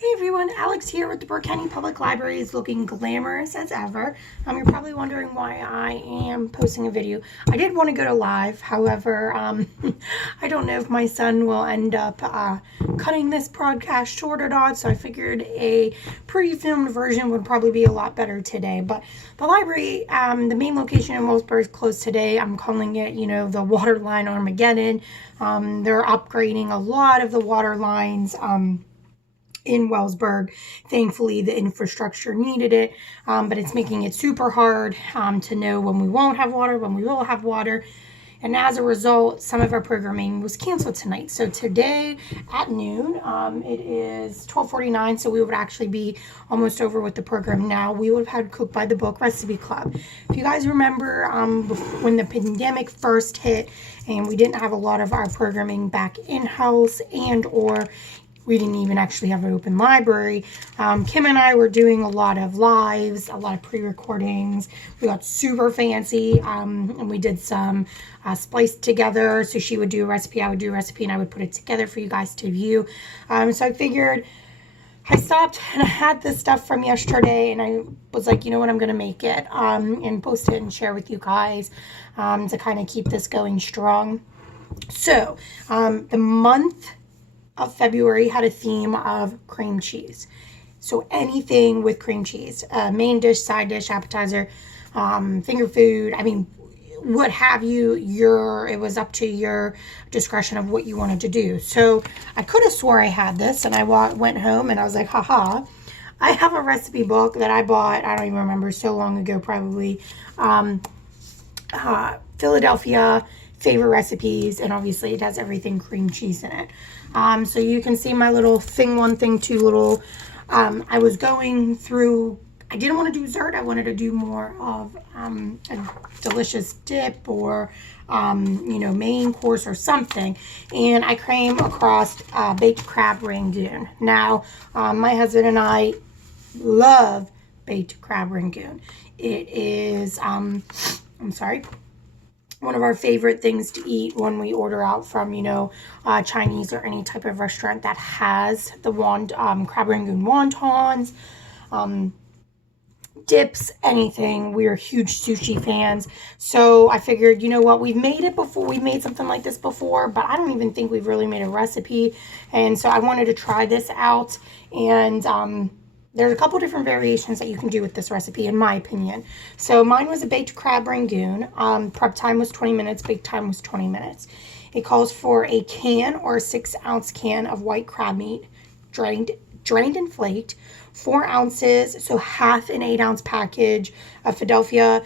Hey everyone, Alex here with the Burke County Public Library is looking glamorous as ever. You're probably wondering why I am posting a video. I did want to go to live, however, I don't know if my son will end up cutting this broadcast short or not, so I figured a pre-filmed version would probably be a lot better today. But the library, the main location in Wellsburg is closed today. I'm calling it, the water line Armageddon. They're upgrading a lot of the water lines. In Wellsburg. Thankfully, the infrastructure needed it, but it's making it super hard to know when we won't have water, when we will have water. And as a result, some of our programming was canceled tonight. So today at noon, it is 12:49, so we would actually be almost over with the program now. We would have had Cook by the Book Recipe Club. If you guys remember when the pandemic first hit and we didn't have a lot of our programming back in-house and or we didn't even actually have an open library. Kim and I were doing a lot of lives, a lot of pre-recordings. We got super fancy, and we did some spliced together. So she would do a recipe, I would do a recipe, and I would put it together for you guys to view. So I figured I stopped and I had this stuff from yesterday, and I was like, you know what, I'm going to make it and post it and share with you guys to kind of keep this going strong. So the month of February had a theme of cream cheese. So anything with cream cheese, main dish, side dish, appetizer, finger food, what have you, it was up to your discretion of what you wanted to do. So I could have swore I had this, and I went home and I was like, haha, I have a recipe book that I bought, I don't even remember, so long ago probably, Philadelphia favorite recipes, and obviously it has everything cream cheese in it. So you can see my little thing one, thing two little, I was going through, I didn't want to do dessert, I wanted to do more of a delicious dip or, main course or something, and I came across baked crab rangoon. Now, my husband and I love baked crab rangoon. It is, one of our favorite things to eat when we order out from, Chinese or any type of restaurant that has the crab rangoon wontons, dips, anything. We are huge sushi fans. So I figured, you know what, we've made it before. We've made something like this before, but I don't even think we've really made a recipe. And so I wanted to try this out, and there's a couple different variations that you can do with this recipe, in my opinion. So mine was a baked crab rangoon. Prep time was 20 minutes. Bake time was 20 minutes. It calls for a can or a 6-ounce can of white crab meat, drained and flaked, 4 ounces, so half an 8-ounce package of Philadelphia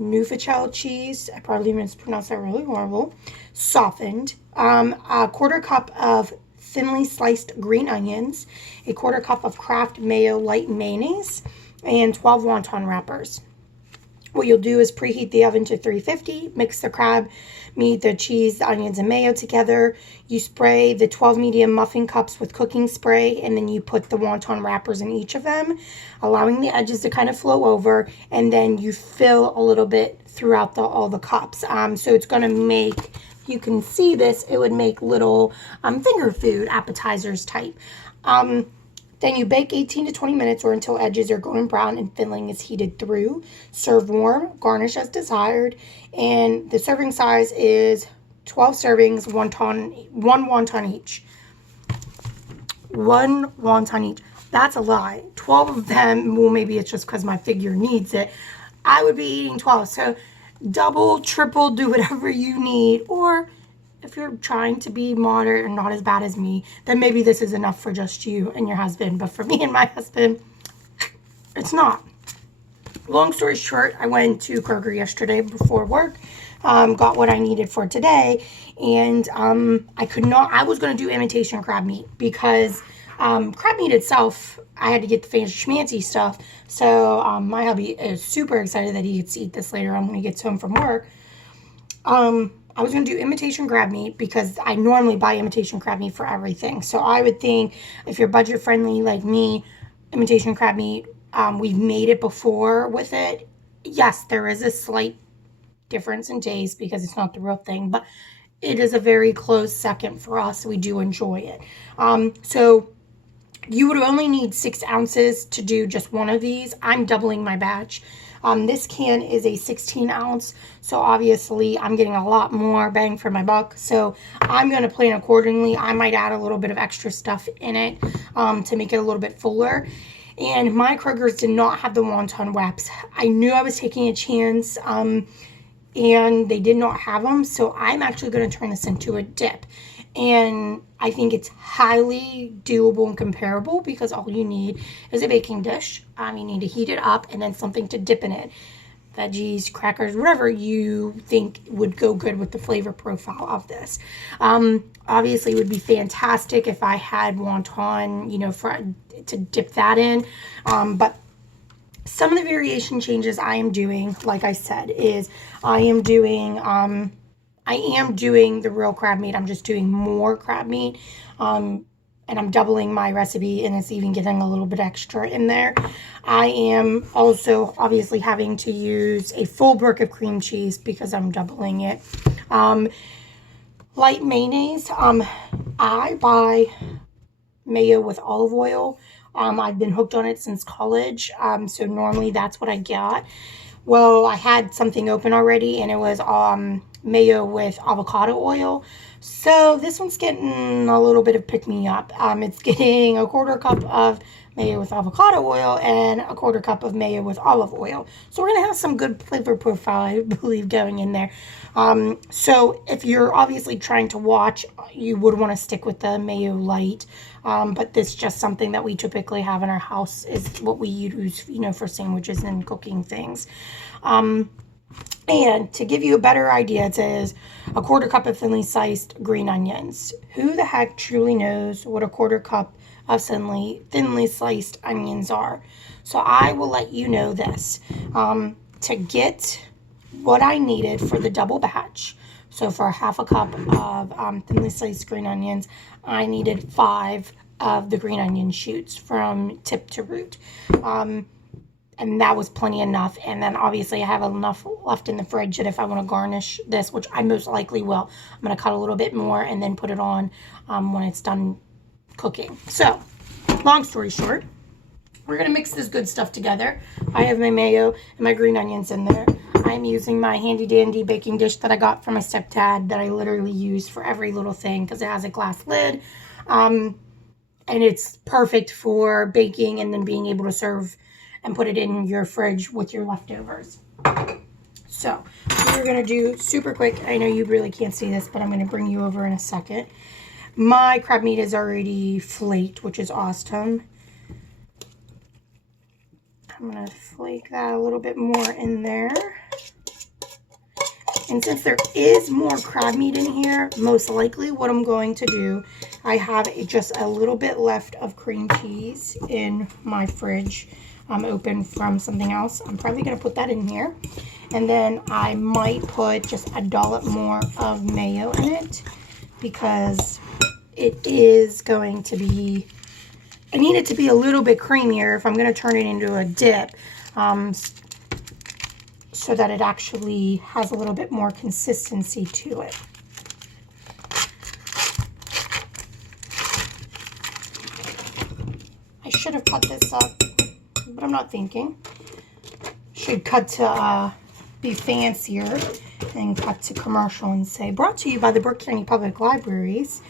Neufchâtel cheese. I probably mispronounced that really horrible. Softened. A quarter cup of thinly sliced green onions, a quarter cup of Kraft Mayo light mayonnaise, and 12 wonton wrappers. What you'll do is preheat the oven to 350, mix the crab meat, the cheese, the onions, and mayo together. You spray the 12 medium muffin cups with cooking spray, and then you put the wonton wrappers in each of them, allowing the edges to kind of flow over, and then you fill a little bit throughout all the cups. So it's going to make, you can see this, it would make little finger food appetizers type. Then you bake 18 to 20 minutes or until edges are golden brown and filling is heated through. Serve warm, garnish as desired, and the serving size is 12 servings, one wonton each. One wonton each. That's a lie. 12 of them, well, maybe it's just because my figure needs it. I would be eating 12, so double, triple, do whatever you need, or if you're trying to be moderate and not as bad as me, then maybe this is enough for just you and your husband. But for me and my husband, it's not. Long story short, I went to Kroger yesterday before work, got what I needed for today, and I was going to do imitation crab meat because crab meat itself, I had to get the fancy schmancy stuff. So my hubby is super excited that he gets to eat this later on when he gets home from work. I was going to do imitation crab meat because I normally buy imitation crab meat for everything. So I would think if you're budget friendly like me, imitation crab meat, we've made it before with it. Yes, there is a slight difference in taste because it's not the real thing, but it is a very close second for us. We do enjoy it. So You would only need 6 ounces to do just one of these. I'm doubling my batch. This can is a 16 ounce, so obviously I'm getting a lot more bang for my buck. So I'm going to plan accordingly. I might add a little bit of extra stuff in it to make it a little bit fuller. And my Kroger's did not have the wonton wraps. I knew I was taking a chance, and they did not have them. So I'm actually going to turn this into a dip. And I think it's highly doable and comparable because all you need is a baking dish. You need to heat it up and then something to dip in it. Veggies, crackers, whatever you think would go good with the flavor profile of this. Obviously, it would be fantastic if I had wonton, to dip that in. But some of the variation changes I am doing, like I said, is I am doing the real crab meat. I'm just doing more crab meat. And I'm doubling my recipe, and it's even getting a little bit extra in there. I am also obviously having to use a full brick of cream cheese because I'm doubling it. Light mayonnaise. I buy mayo with olive oil. I've been hooked on it since college. So normally that's what I get. Well, I had something open already, and it was mayo with avocado oil. So this one's getting a little bit of pick-me-up. It's getting a quarter cup of mayo with avocado oil and a quarter cup of mayo with olive oil. So we're going to have some good flavor profile, I believe, going in there. So if you're obviously trying to watch, you would want to stick with the mayo light. But this is just something that we typically have in our house, is what we use, for sandwiches and cooking things. And to give you a better idea, it says a quarter cup of thinly sliced green onions. Who the heck truly knows what a quarter cup of thinly sliced onions are? So I will let you know this. To get what I needed for the double batch, so for half a cup of thinly sliced green onions, I needed 5 of the green onion shoots from tip to root. And that was plenty enough. And then obviously I have enough left in the fridge that if I want to garnish this, which I most likely will, I'm going to cut a little bit more and then put it on when it's done cooking. So, long story short, we're going to mix this good stuff together. I have my mayo and my green onions in there. I'm using my handy dandy baking dish that I got from my stepdad that I literally use for every little thing because it has a glass lid. And it's perfect for baking and then being able to serve and put it in your fridge with your leftovers. So we're going to do super quick. I know you really can't see this, but I'm going to bring you over in a second. My crab meat is already flaked, which is awesome. I'm going to flake that a little bit more in there. And since there is more crab meat in here, most likely what I'm going to do, I have just a little bit left of cream cheese in my fridge. Open from something else. I'm probably going to put that in here. And then I might put just a dollop more of mayo in it because it is going to be, I need it to be a little bit creamier if I'm going to turn it into a dip, so that it actually has a little bit more consistency to it. I should have cut this up, but I'm not thinking. Should cut to be fancier and cut to commercial and say, brought to you by the Burke County Public Libraries,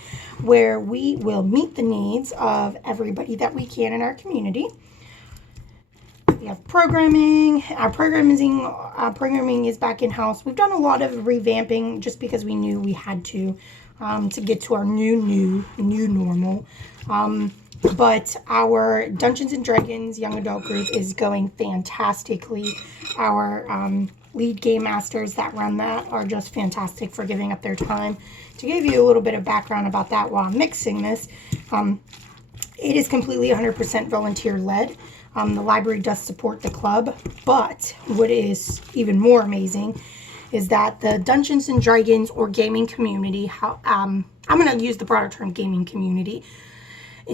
where we will meet the needs of everybody that we can in our community. We have programming. Our programming is back in-house. We've done a lot of revamping just because we knew we had to get to our new normal. But our Dungeons and Dragons young adult group is going fantastically. Our lead game masters that run that are just fantastic for giving up their time. To give you a little bit of background about that while I'm mixing this, it is completely 100% volunteer led. The library does support the club, but what is even more amazing is that the Dungeons and Dragons or gaming community, I'm going to use the broader term gaming community.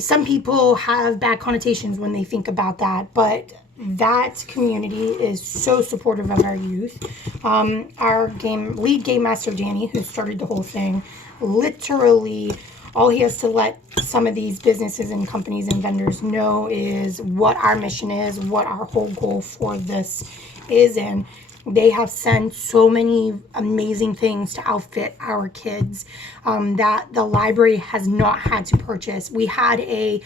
Some people have bad connotations when they think about that, but that community is so supportive of our youth. Our lead game master, Danny, who started the whole thing, literally all he has to let some of these businesses and companies and vendors know is what our mission is, what our whole goal for this is. And they have sent so many amazing things to outfit our kids that the library has not had to purchase. We had a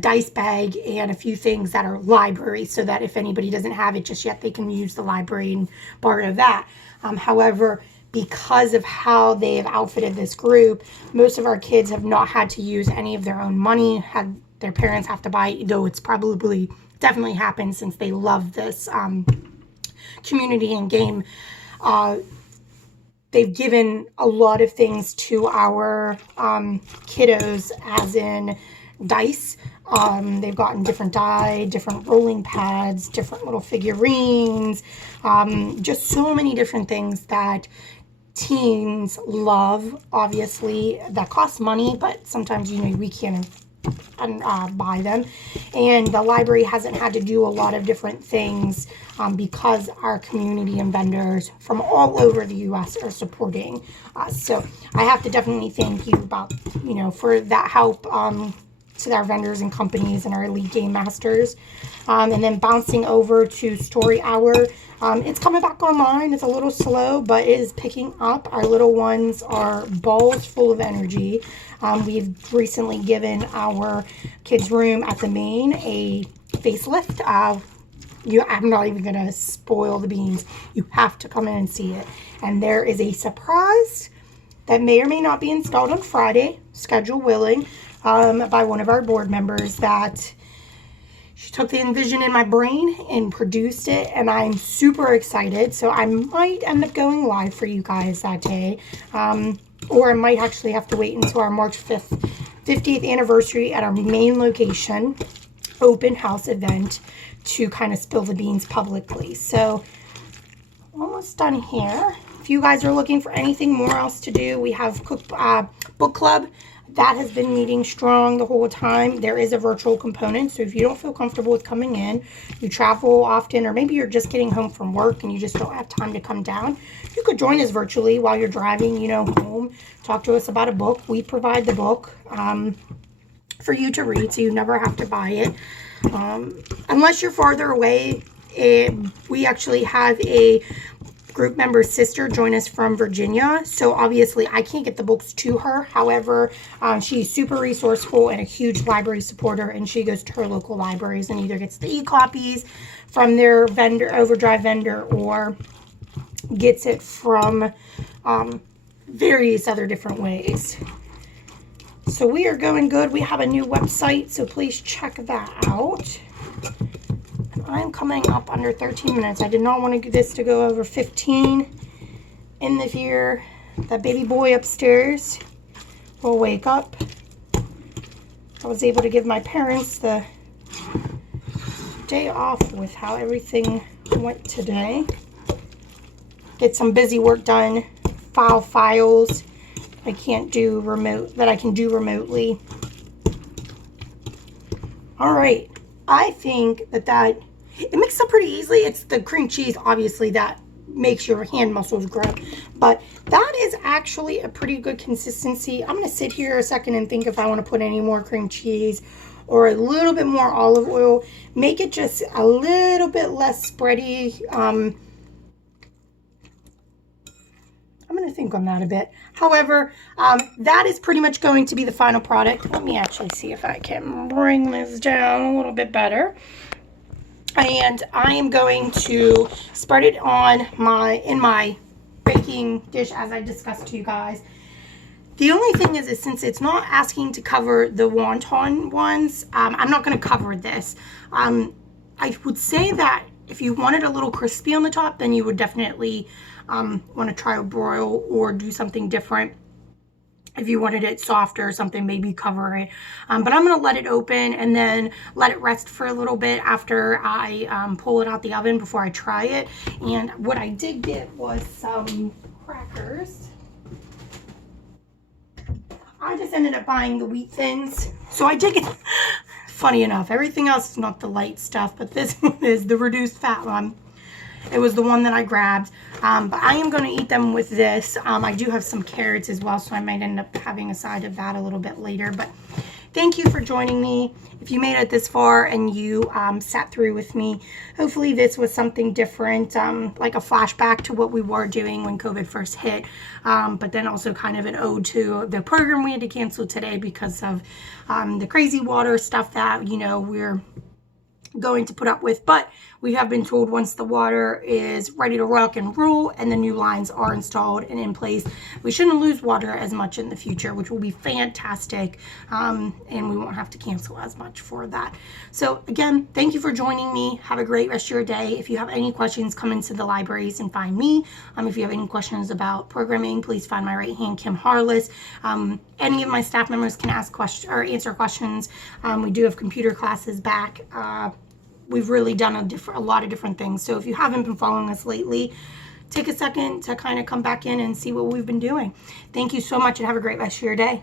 dice bag and a few things that are library, so that if anybody doesn't have it just yet, they can use the library and borrow that. However, because of how they have outfitted this group, most of our kids have not had to use any of their own money, had their parents have to buy, though it's probably definitely happened since they love this community and game. They've given a lot of things to our kiddos, as in dice. They've gotten different die, different rolling pads, different little figurines, just so many different things that teens love, obviously, that cost money, but sometimes, we can't buy them. And the library hasn't had to do a lot of different things because our community and vendors from all over the U.S. are supporting us. So I have to definitely thank you for that help to our vendors and companies and our elite game masters. And then bouncing over to Story Hour. It's coming back online. It's a little slow, but it is picking up. Our little ones are balls full of energy. We've recently given our kids' room at the Main a facelift. I'm not even going to spoil the beans. You have to come in and see it. And there is a surprise that may or may not be installed on Friday, schedule willing, by one of our board members, that she took the envision in my brain and produced it, and I'm super excited. So I might end up going live for you guys that day, or I might actually have to wait until our March 5th, 50th anniversary at our main location open house event to kind of spill the beans publicly. So almost done here. If you guys are looking for anything more else to do, we have book club. That has been meeting strong the whole time. There is a virtual component, so if you don't feel comfortable with coming in, you travel often, or maybe you're just getting home from work and you just don't have time to come down, you could join us virtually while you're driving, home. Talk to us about a book. We provide the book for you to read, so you never have to buy it. Unless you're farther away, we actually have a group member's sister join us from Virginia, so obviously I can't get the books to her. However, she's super resourceful and a huge library supporter, and she goes to her local libraries and either gets the e-copies from their vendor, Overdrive vendor, or gets it from various other different ways. So we are going good. We have a new website, so please check that out. I'm coming up under 13 minutes. I did not want this to go over 15 in the fear that baby boy upstairs will wake up. I was able to give my parents the day off with how everything went today. Get some busy work done, file files I can do remotely. All right, I think that it mixes up pretty easily. It's the cream cheese, obviously, that makes your hand muscles grow. But that is actually a pretty good consistency. I'm going to sit here a second and think if I want to put any more cream cheese or a little bit more olive oil. Make it just a little bit less spready. I'm going to think on that a bit. However, that is pretty much going to be the final product. Let me actually see if I can bring this down a little bit better. And I am going to spread it on in my baking dish, as I discussed to you guys. The only thing is since it's not asking to cover the wonton ones, I'm not going to cover this. I would say that if you wanted a little crispy on the top, then you would definitely want to try a broil or do something different. If you wanted it softer or something, maybe cover it. But I'm going to let it open and then let it rest for a little bit after I pull it out the oven before I try it. And what I did get was some crackers. I just ended up buying the wheat thins. So I did get, funny enough, everything else is not the light stuff, but this one is the reduced fat one. it was the one that I grabbed. But I am going to eat them with this. I do have some carrots as well, so I might end up having a side of that a little bit later. But thank you for joining me. If you made it this far and you sat through with me, hopefully this was something different, like a flashback to what we were doing when COVID first hit, but then also kind of an ode to the program we had to cancel today because of the crazy water stuff that, you know, we're going to put up with. But we have been told once the water is ready to rock and roll and the new lines are installed and in place, we shouldn't lose water as much in the future, which will be fantastic, and we won't have to cancel as much for that. So again, thank you for joining me. Have a great rest of your day. If you have any questions, come into the libraries and find me. If you have any questions about programming, please find my right hand, Kim Harless. Any of my staff members can ask questions or answer questions. We do have computer classes back. We've really done a lot of different things. So if you haven't been following us lately, take a second to kind of come back in and see what we've been doing. Thank you so much and have a great rest of your day.